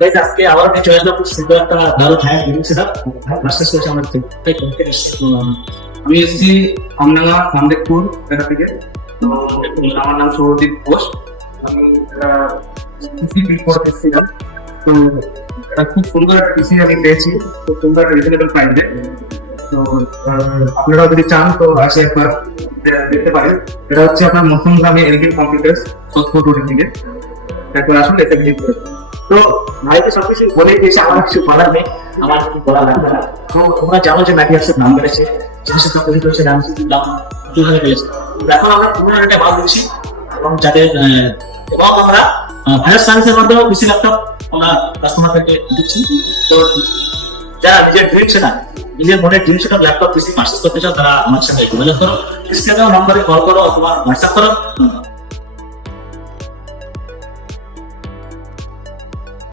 Guys আজকে আবার নিয়ে চলে আসলাম খুব সুন্দর একটা ভালো হ্যাঁ গেমিং সেটআপ। মাস্টার্স কোর্স আমরা তাই করতে এসেছি। আমি এসেছি আমডাঙ্গা সামদেকপুর এলাকা থেকে। তো আমার নাম সৌরদীপ ঘোষ। আমি পিসি বিল্ড করতে এসেছিলাম। তো এটা খুব সুন্দর একটা পিসি আমি পেয়েছি, খুব সুন্দর একটা রিজনেবল প্রাইসে। তো আপনারা যদি চান তো আসে একবার দেখতে পারেন। এটা হচ্ছে আপনার নতুন গ্রামে এলজি কম্পিউটার্স সোদপুর রোড থেকে। একবার আসুন এসে ভিজিট করুন। তো ভাইকে সবকিছু বলে দিয়েছে, আমার কিছু বলার নেই, আমার কিছু বলা লাগবে না। তো তোমরা জানো যে ম্যাটিয়ার্সের নাম বেড়েছে, জিনিসের দাম তৈরি করেছে, দাম কিভাবে বেড়েছে। তো এখন আমরা পুরো একটা ভাব দিচ্ছি এবং যাদের এবং আমরা ভাইরাস সায়েন্সের মাধ্যমে পিসি ল্যাপটপ আমরা কাস্টমারদেরকে দিচ্ছি। তো যারা নিজের ড্রিম সেটা নিজের মনের ড্রিম সেটা ল্যাপটপ পিসি পারচেজ করতে চাও তারা আমার সাথে যোগাযোগ করো, স্ক্রিনে দেওয়া নম্বরে কল করো অথবা হোয়াটসঅ্যাপ করো।